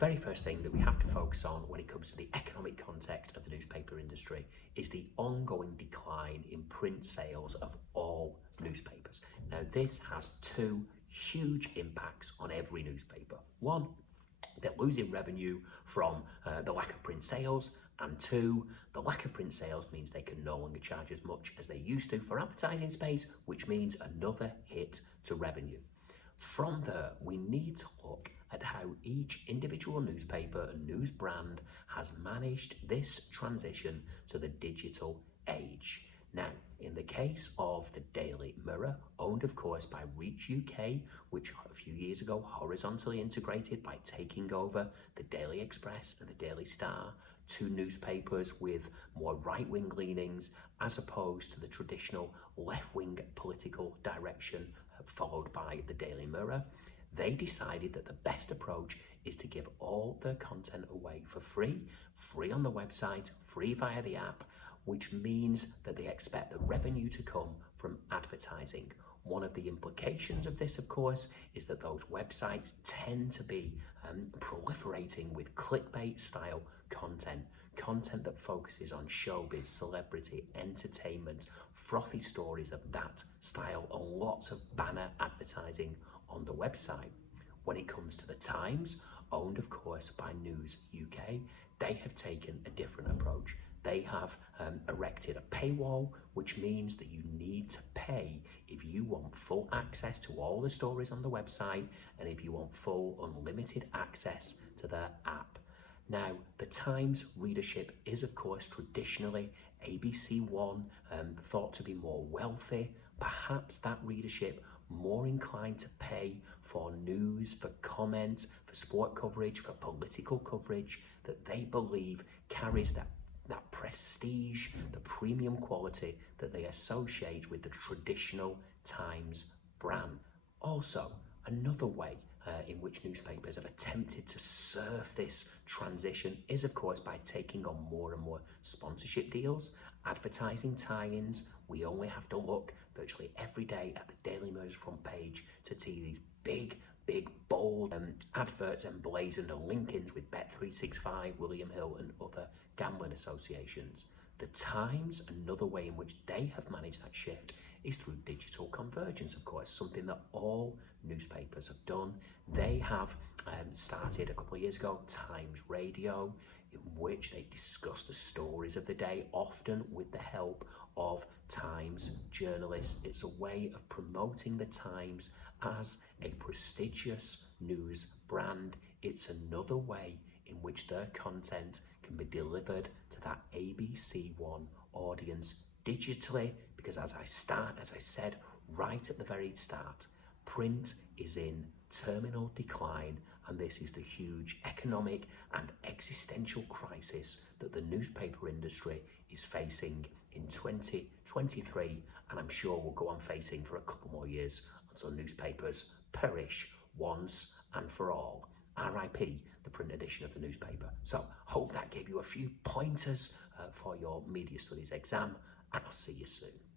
Very first thing that we have to focus on when it comes to the economic context of the newspaper industry is the ongoing decline in print sales of all newspapers. Now, this has two huge impacts on every newspaper. One, they're losing revenue from the lack of print sales, and two, the lack of print sales means they can no longer charge as much as they used to for advertising space, which means another hit to revenue. From there, we need to look at how each individual newspaper and news brand has managed this transition to the digital age. Now, in the case of the Daily Mirror, owned of course by Reach UK, which a few years ago horizontally integrated by taking over the Daily Express and the Daily Star, two newspapers with more right-wing leanings as opposed to the traditional left-wing political direction followed by the Daily Mirror, they decided that the best approach is to give all their content away for free on the website, free via the app, which means that they expect the revenue to come from advertising. One of the implications of this, of course, is that those websites tend to be proliferating with clickbait style content that focuses on showbiz, celebrity, entertainment, frothy stories of that style, and lots of banner advertising on the website. When it comes to the Times, owned of course by News UK, they have taken a different approach. They have erected a paywall, which means that you need to pay if you want full access to all the stories on the website and if you want full unlimited access to their app. Now, the Times readership is of course traditionally ABC1, thought to be more wealthy. Perhaps that readership more inclined to pay for news, for comment, for sport coverage, for political coverage that they believe carries that prestige, the premium quality that they associate with the traditional Times brand. Also, another way in which newspapers have attempted to surf this transition is of course by taking on more and more sponsorship deals, advertising tie-ins. We only have to look virtually every day at the Daily Mirror's front page to see these big, bold adverts emblazoned on Lincolns with Bet365, William Hill and other gambling associations. The Times, another way in which they have managed that shift is through digital convergence, of course, something that all newspapers have done. They have started a couple of years ago Times Radio, in which they discuss the stories of the day, often with the help of Times journalists. It's a way of promoting the Times as a prestigious news brand. It's another way in which their content can be delivered to that ABC1 audience digitally, because as I said right at the very start, print is in terminal decline, and this is the huge economic and existential crisis that the newspaper industry is facing in 2023, and I'm sure will go on facing for a couple more years until newspapers perish once and for all. RIP the print edition of the newspaper. So hope that gave you a few pointers for your media studies exam, and I'll see you soon.